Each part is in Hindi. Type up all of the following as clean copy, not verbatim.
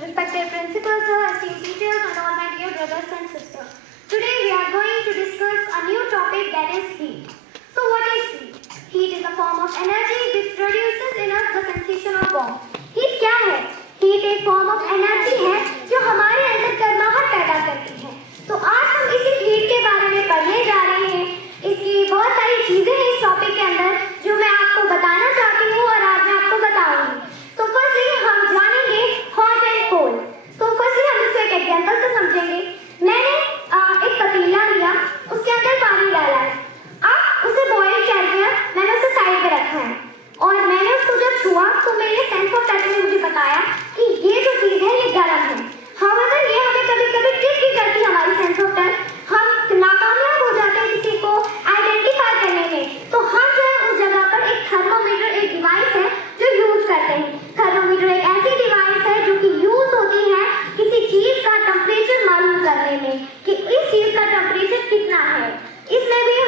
respected principal sir, esteemed teachers, and all my dear brothers and sisters. Today we are going to discuss a new topic, that is heat. So what is heat? Heat is a form of energy which produces in us the sensation of warmth. Heat क्या है? Heat एक form of energy है जो हमारे अंदर गर्माहट पैदा करती है। तो आज हम इसी heat के बारे में पढ़ने जा रहे हैं। इसकी बहुत सारी चीजें हैं इस टॉपिक के अंदर जो मैं आपको बताना चाहती हूँ और आज मैं आपको बताऊंगी। तो फर्स्टली हम जानेंगे हॉट एंड कोल्ड। तो फर्स्टली हम इसको एक एग्जांपल से समझेंगे। मैंने एक पतीला लिया, उसके अंदर पानी डाला है, अब उसे बॉईल कर दिया, मैंने उसे साइड पे रखा है और मैंने उसको जब छुआ तो मेरे सेंस ऑफ टच ने मुझे बताया कि ये जो चीज है ये गर्म है। हाउएवर ये हमें कभी-कभी ट्रिक भी करती है हमारी सेंस ऑफ टच, हम नाकामयाब हो जाते हैं किसी को आइडेंटिफाई करने में। तो हम जो है उस जगह पर एक थर्मोमीटर एक डिवाइस है जो यूज करते हैं। थर्मोमीटर एक ऐसी डिवाइस है जो कि यूज होती है किसी चीज का टेम्परेचर मालूम करने में कि इस चीज का टेम्परेचर कितना है। इसमें भी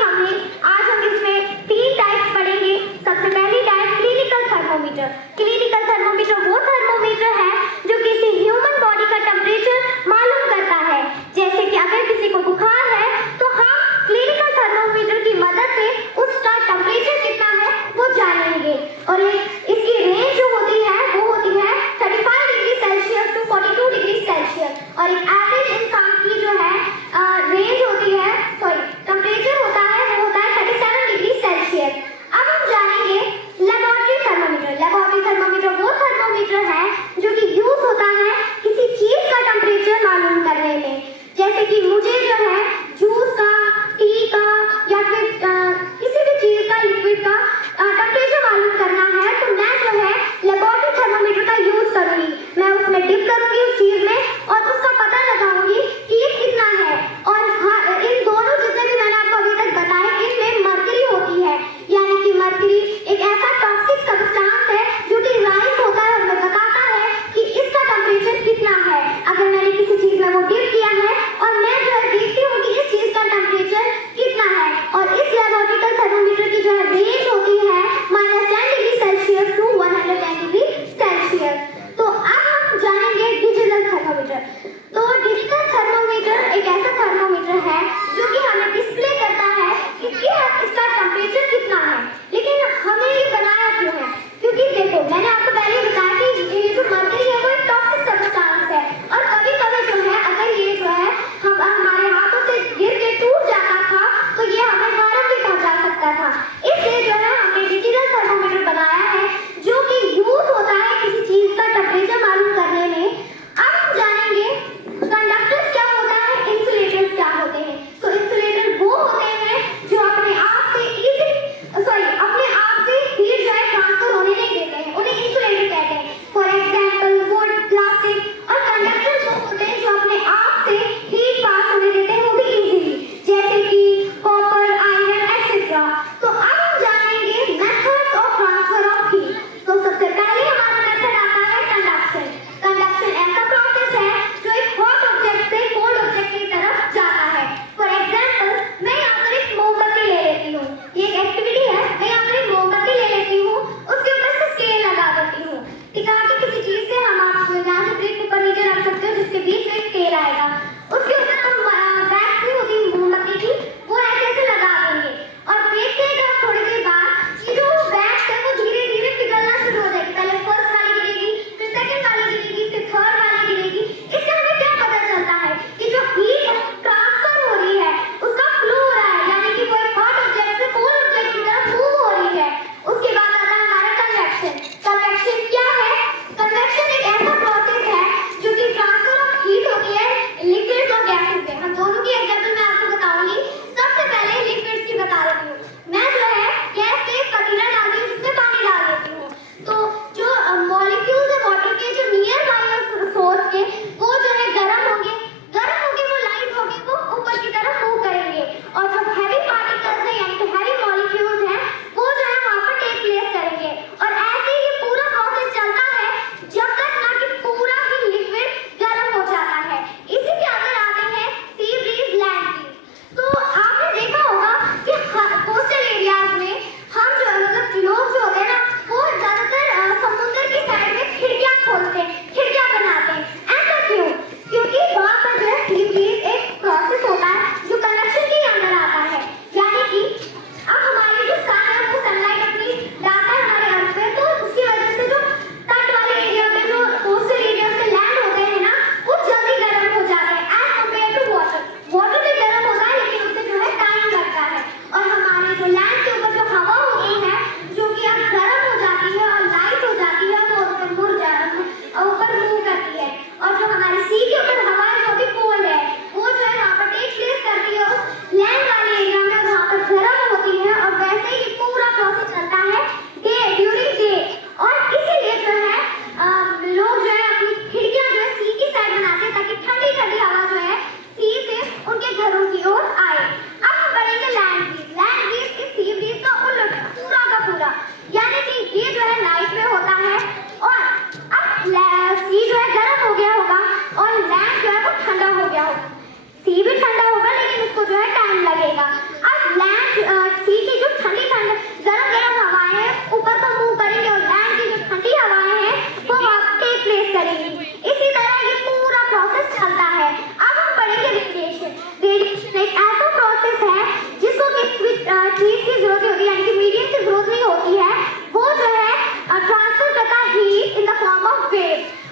आज हम इसमें 3 टाइप्स पढ़ेंगे। सबसे पहली type clinical thermometer. Clinical thermometer वो थर्मोमीटर है जो किसी ह्यूमन बॉडी का टेम्परेचर मालूम करता है। जैसे कि अगर किसी को बुखार है तो हम क्लिनिकल थर्मोमीटर की मदद से उसका टेम्परेचर कितना है वो जानेंगे। और इसकी रेंज जो होती है वो होती है 35 degree Celsius to 42 degree Celsius और एक एवरेज इंसान की जो है रेंज होती है टेम्परेचर होता है वो होता है 37 डिग्री सेल्सियस। अब हम जानेंगे लेबोरेटरी थर्मोमीटर। लेबोरेटरी थर्मोमीटर वो थर्मोमीटर है जो कि यूज होता है किसी चीज का टेम्परेचर मालूम करने में। जैसे कि मुझे जो है जूस का, टी का या फिर किसी भी चीज का लिक्विड का टेम्परेचर मालूम करना है तो मैं जो है लेबोरेटरी थर्मोमीटर का यूज करूंगी। मैं उसमें डिप करूंगी उस चीज में और उसका पता लगाऊंगी कि ये कितना है। और हाँ, इन दोनों जितने भी मैंने आपको अभी तक बताए इनमें मर्करी होती है, यानी कि मर्करी एक ऐसा टॉक्सिक सब्सटेंस है जो कि राइज होता है और हमें बताता है कि इसका टेम्परेचर कितना है। अगर मैंने किसी चीज में वो डिप किया है और मैं जो है देखती हूँ कि इस चीज का टेम्परेचर कितना है और इस लेबोरेटरी थर्मोमीटर की जो है रेंज होती है -10 degree Celsius to 110 degree Celsius. तो अब हम जानेंगे डिजिटल थर्मोमीटर। करेंगे। इसी तरह ये पूरा प्रोसेस चलता है। अब हम पढ़ेंगे रेडिएशन। रेडिएशन एक ऐसा प्रोसेस है जिसको किसी चीज की जरूरत होती है, यानी कि मीडियम की जरूरत नहीं होती है। वो जो है ट्रांसफर करता है heat in the form of waves.